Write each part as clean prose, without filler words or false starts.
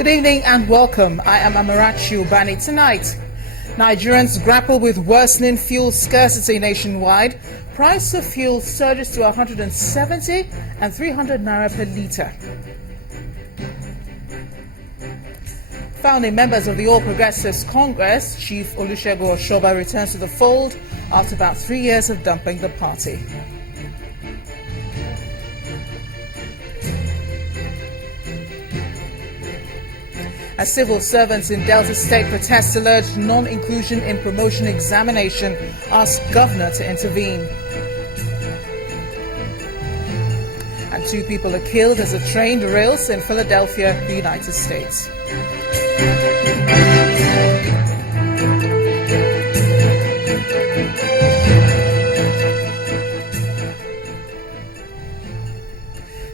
Good evening and welcome. I am Amarachi Ubani. Tonight, Nigerians grapple with worsening fuel scarcity nationwide. Price of fuel surges to 170 and 300 naira per litre. Founding members of the All Progressives Congress, Chief Olusegun Oshoba, returns to the fold after about 3 years of dumping the party. As civil servants in Delta State protest alleged non-inclusion in promotion examination, ask governor to intervene. And 2 people are killed as a train derails in Philadelphia, the United States.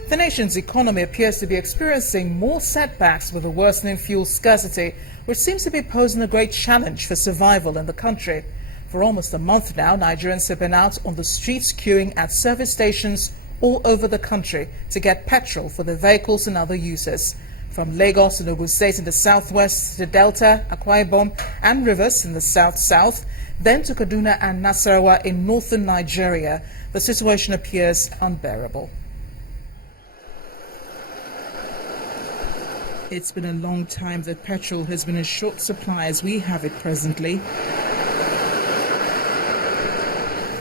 The nation's economy appears to be experiencing more setbacks with a worsening fuel scarcity, which seems to be posing a great challenge for survival in the country. For almost a month now, Nigerians have been out on the streets queuing at service stations all over the country to get petrol for their vehicles and other uses. From Lagos and Ogun State in the southwest to Delta, Akwa Ibom and Rivers in the south-south, then to Kaduna and Nasarawa in northern Nigeria, the situation appears unbearable. It's been a long time that petrol has been in short supply as we have it presently.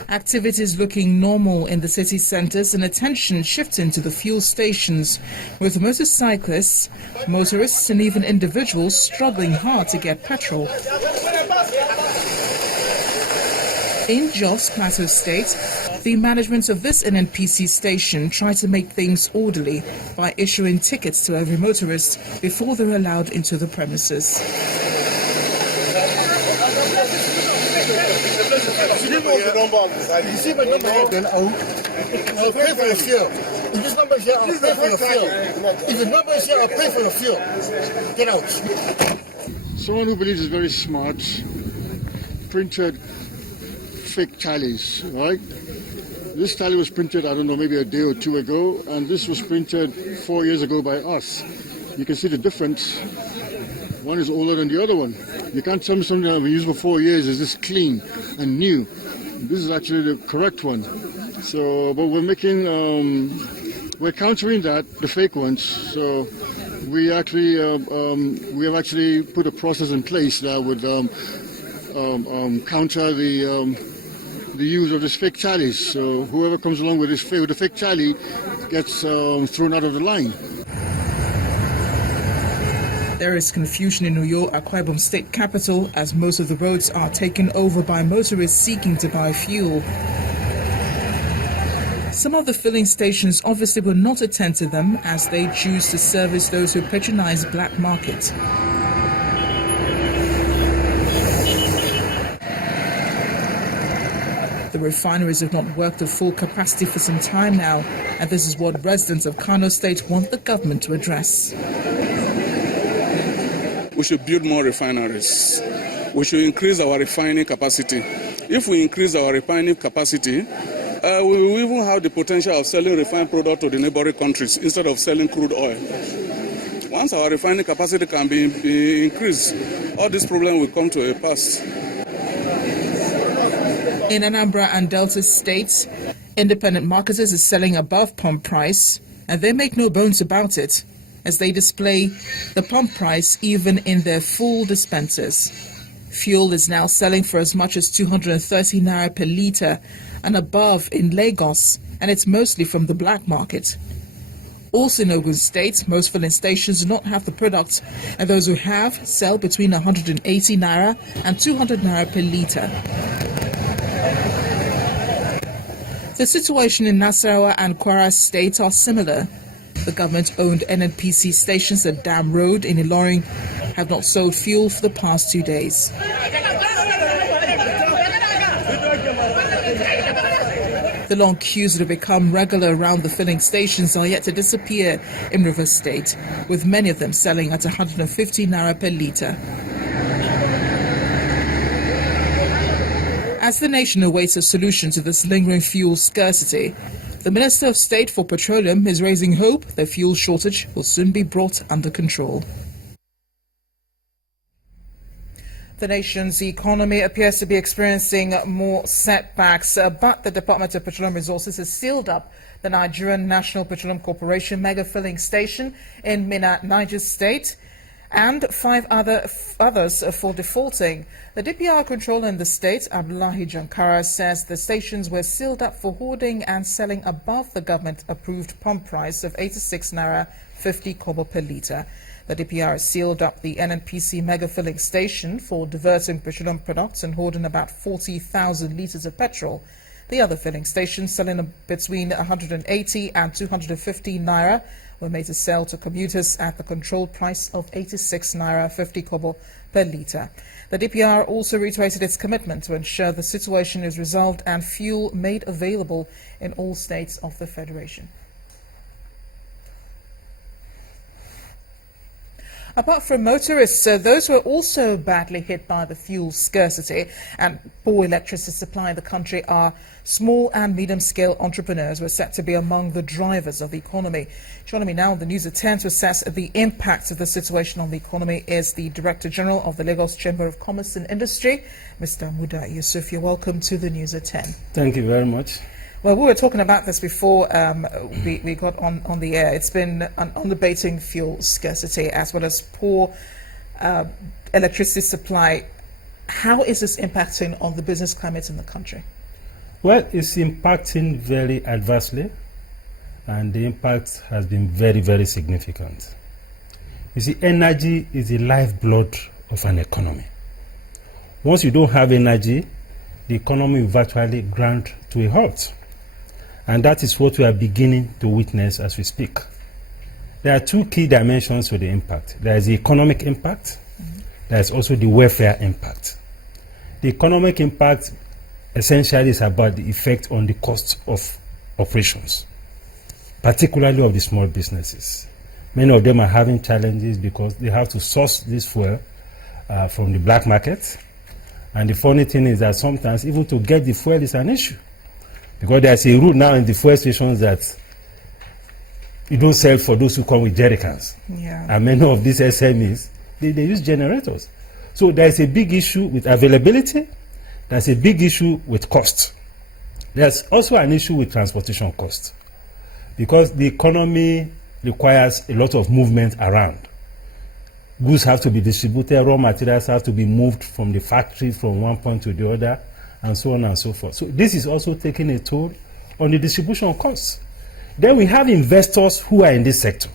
Activities looking normal in the city centres and attention shifting to the fuel stations, with motorcyclists, motorists and even individuals struggling hard to get petrol. In Jos Plateau State, the management of this NNPC station tried to make things orderly by issuing tickets to every motorist before they're allowed into the premises. You see my number here, then I'll pay for your fuel. If this number is here, I'll pay for your fuel. If the number is here, I'll pay for your fuel. Get out. Someone who believes is very smart printed fake tallies, right? This tally was printed, I don't know, maybe a day or 2 ago, and this was printed 4 years ago by us. You can see the difference. One is older than the other one. You can't tell me something that I've been used for 4 years is this clean and new. This is actually the correct one. So, but we're making, we're countering that, the fake ones. So we actually, we have actually put a process in place that would counter the use of this fake tallies. So whoever comes along with the fake tally gets thrown out of the line. There is confusion in Uyo, Akwa Ibom state capital, as most of the roads are taken over by motorists seeking to buy fuel. Some of the filling stations obviously will not attend to them as they choose to service those who patronize black market. The refineries have not worked at full capacity for some time now, and this is what residents of Kano State want the government to address. We should build more refineries. We should increase our refining capacity. If we increase our refining capacity, we will even have the potential of selling refined product to the neighboring countries instead of selling crude oil. Once our refining capacity can be increased, all this problem will come to a pass. In Anambra and Delta states, independent marketers are selling above pump price, and they make no bones about it, as they display the pump price even in their full dispensers. Fuel is now selling for as much as 230 naira per litre and above in Lagos, and it's mostly from the black market. Also in Ogun State, most filling stations do not have the product, and those who have sell between 180 naira and 200 naira per litre. The situation in Nasarawa and Kwara State are similar. The government-owned NNPC stations at Dam Road in Ilorin have not sold fuel for the past 2 days. The long queues that have become regular around the filling stations are yet to disappear in Rivers State, with many of them selling at 150 naira per litre. As the nation awaits a solution to this lingering fuel scarcity, the Minister of State for Petroleum is raising hope the fuel shortage will soon be brought under control. The nation's economy appears to be experiencing more setbacks, but the Department of Petroleum Resources has sealed up the Nigerian National Petroleum Corporation mega filling station in Minna, Niger State, and 5 others for defaulting. The DPR controller in the state, Abdullahi Jankara, says the stations were sealed up for hoarding and selling above the government-approved pump price of 86 naira 50 kobo per litre. The DPR sealed up the NNPC mega filling station for diverting petroleum products and hoarding about 40,000 litres of petrol. The other filling stations, selling between 180 and 250 naira, were made to sell to commuters at the controlled price of 86 naira 50 kobo per litre. The DPR also reiterated its commitment to ensure the situation is resolved and fuel made available in all states of the Federation. Apart from motorists, those who are also badly hit by the fuel scarcity and poor electricity supply in the country are small and medium-scale entrepreneurs, who are set to be among the drivers of the economy. Joining me now on the News at 10 to assess the impact of the situation on the economy is the Director General of the Lagos Chamber of Commerce and Industry, Mr. Muda Yusuf. You're welcome to the News at 10. Thank you very much. Well, we were talking about this before we got on the air. It's been an unabating fuel scarcity as well as poor electricity supply. How is this impacting on the business climate in the country? Well, it's impacting very adversely, and the impact has been very, very significant. You see, energy is the lifeblood of an economy. Once you don't have energy, the economy will virtually grind to a halt. And that is what we are beginning to witness as we speak. There are 2 key dimensions to the impact. There is the economic impact. There is also the welfare impact. The economic impact essentially is about the effect on the cost of operations, particularly of the small businesses. Many of them are having challenges because they have to source this fuel from the black market. And the funny thing is that sometimes even to get the fuel is an issue, because there's a rule now in the fuel stations that you don't sell for those who come with jerry cans. Yeah. And many of these SMEs, they use generators. So there's a big issue with availability. There's a big issue with cost. There's also an issue with transportation cost, because the economy requires a lot of movement around. Goods have to be distributed, raw materials have to be moved from the factory from one point to the other, and so on and so forth. So this is also taking a toll on the distribution costs. Then we have investors who are in this sector.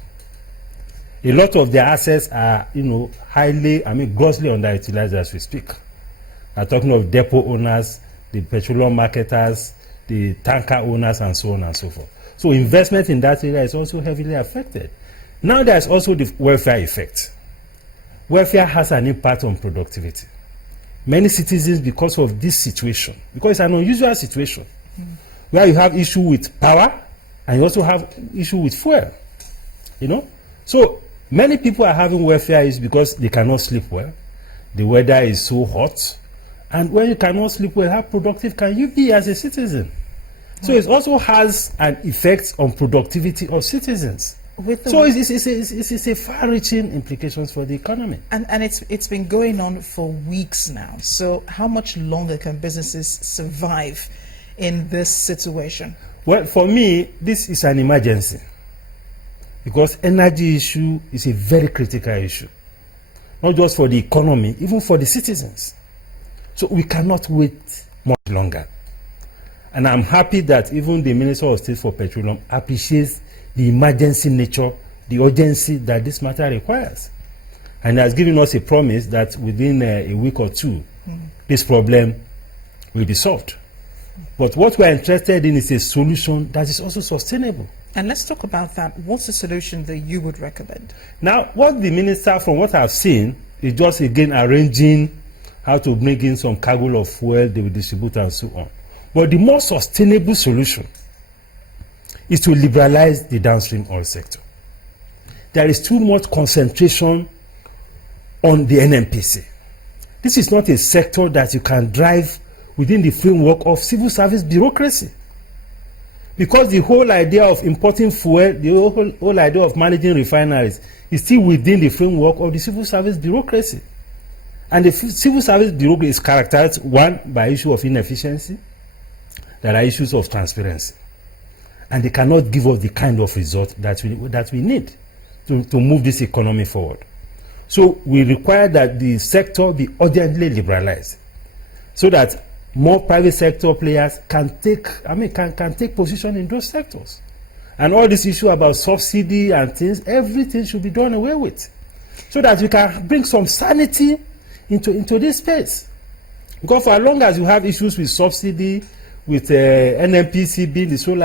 A lot of their assets are, grossly underutilized as we speak. I'm talking of depot owners, the petroleum marketers, the tanker owners, and so on and so forth. So investment in that area is also heavily affected. Now there's also the welfare effect. Welfare has an impact on productivity. Many citizens, because of this situation, because it's an unusual situation, where you have issue with power and you also have issue with fuel, So many people are having welfare issues because they cannot sleep well. The weather is so hot. And when you cannot sleep well, how productive can you be as a citizen? So it also has an effect on productivity of citizens. So it's a far-reaching implications for the economy. And it's been going on for weeks now. So how much longer can businesses survive in this situation? Well, for me, this is an emergency, because energy issue is a very critical issue, not just for the economy, even for the citizens. So we cannot wait much longer. And I'm happy that even the Minister of State for Petroleum appreciates the emergency nature, the urgency that this matter requires, and has given us a promise that within a week or 2, this problem will be solved. But what we're interested in is a solution that is also sustainable. And let's talk about that. What's the solution that you would recommend? Now, what the minister, from what I've seen, is just again arranging how to bring in some cargo of fuel they will distribute and so on. But the more sustainable solution is to liberalize the downstream oil sector. There is too much concentration on the NNPC. This is not a sector that you can drive within the framework of civil service bureaucracy. Because the whole idea of importing fuel, the whole idea of managing refineries is still within the framework of the civil service bureaucracy. And the civil service bureaucracy is characterized, one, by issue of inefficiency. There are issues of transparency. And they cannot give us the kind of result that we need to move this economy forward. So we require that the sector be urgently liberalized so that more private sector players can take position in those sectors. And all this issue about subsidy and things, everything should be done away with, so that we can bring some sanity into this space. Because for as long as you have issues with subsidy, with NNPC being the sole,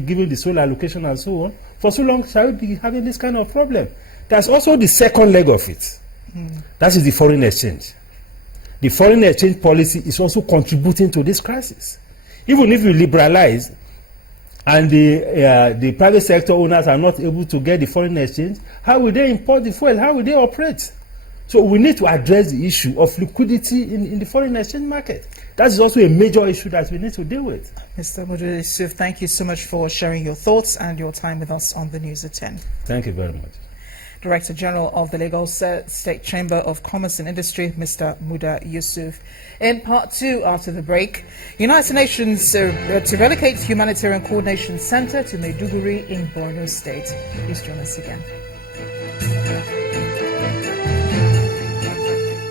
giving the sole allocation and so on, for so long shall we be having this kind of problem? There's also the second leg of it. That is the foreign exchange. The foreign exchange policy is also contributing to this crisis. Even if you liberalize and the private sector owners are not able to get the foreign exchange, how will they import the fuel? How will they operate? So we need to address the issue of liquidity in the foreign exchange market. That is also a major issue that we need to deal with. Mr. Mudu Yusuf, thank you so much for sharing your thoughts and your time with us on the News at 10. Thank you very much. Director General of the Lagos State Chamber of Commerce and Industry, Mr. Muda Yusuf. In part two, after the break, United Nations to relocate Humanitarian Coordination Center to Maiduguri in Borno State. Please join us again.